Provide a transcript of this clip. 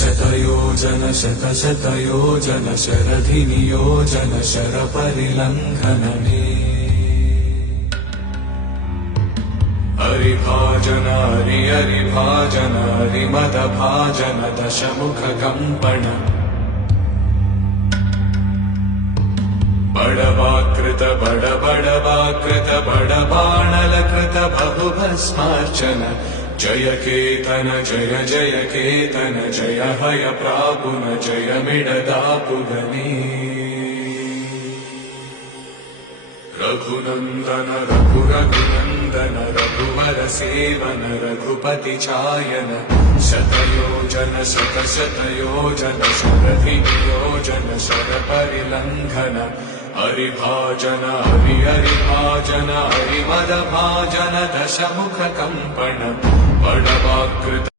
शतयोजन शतशतयोजन शरधिनियोजन शरपरिलङ्घनने हरिभाजन हरिभाजन हरिमदभाजन दशमुखकम्पण बडवाकृत बडबडवाकृत बडबाणलकृत बहुभस्मार्चन जय केतन जय जय केतन जय हय प्रापुन जय मिडदापुगने रघुनन्दन रघुरघुनन्दन रघुवर सेवन रघुपति चायन शतयोजन शतशतयोजन शरधिनियोजन शरपरिलङ्घन हरिभाजन हरिभाजन हरिमदभाजन दशमुखकम्पण बडवाकृत